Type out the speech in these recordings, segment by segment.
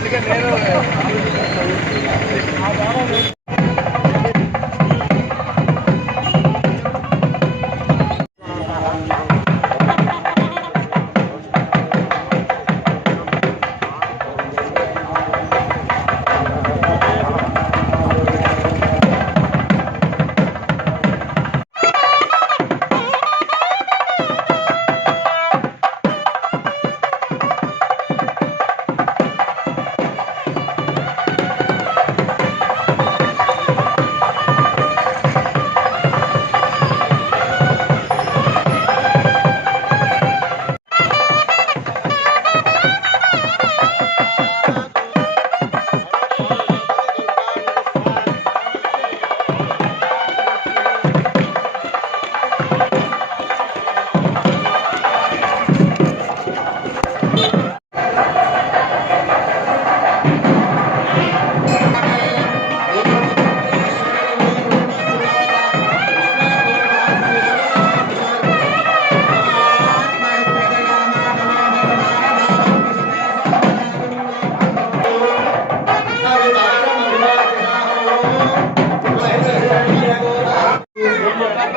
అందుకే నేను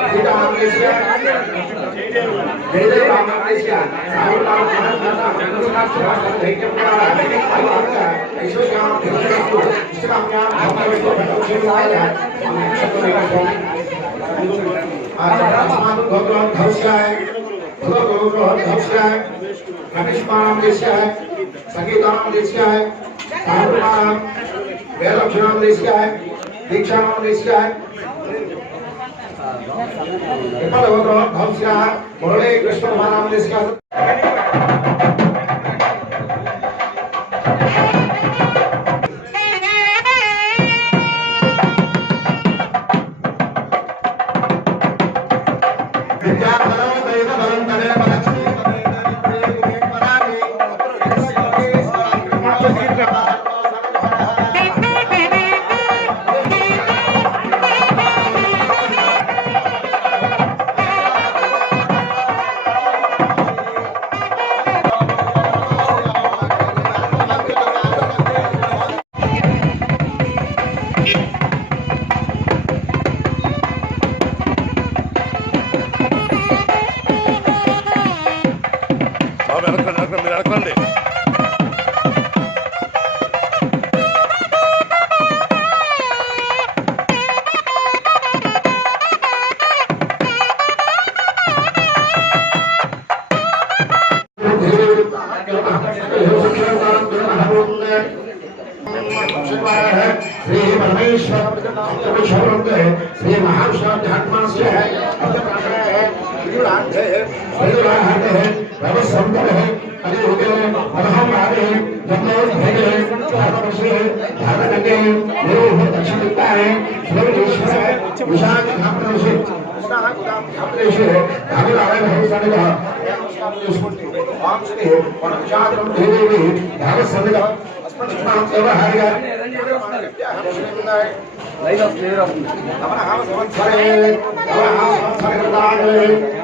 మురళీ కృష్ణ మహారామ తీసుకారు బాబు వెనకండి వెనకండి మీరు వెనకండి श्री परमेश्वर श्री महाविष्णु से है रविशंकर है धागा मछली है धागा डंडे हैं वो बहुत अच्छा दिखता है स्वयं ईश्वर है विशाल स्थापना से अपने से है धागे लावे भाई साने का और विचार धीरे धीरे धागे साने का हम सेवा हारेगा हमारा हम समझ रहे हैं हमारा हम समझ रहे हैं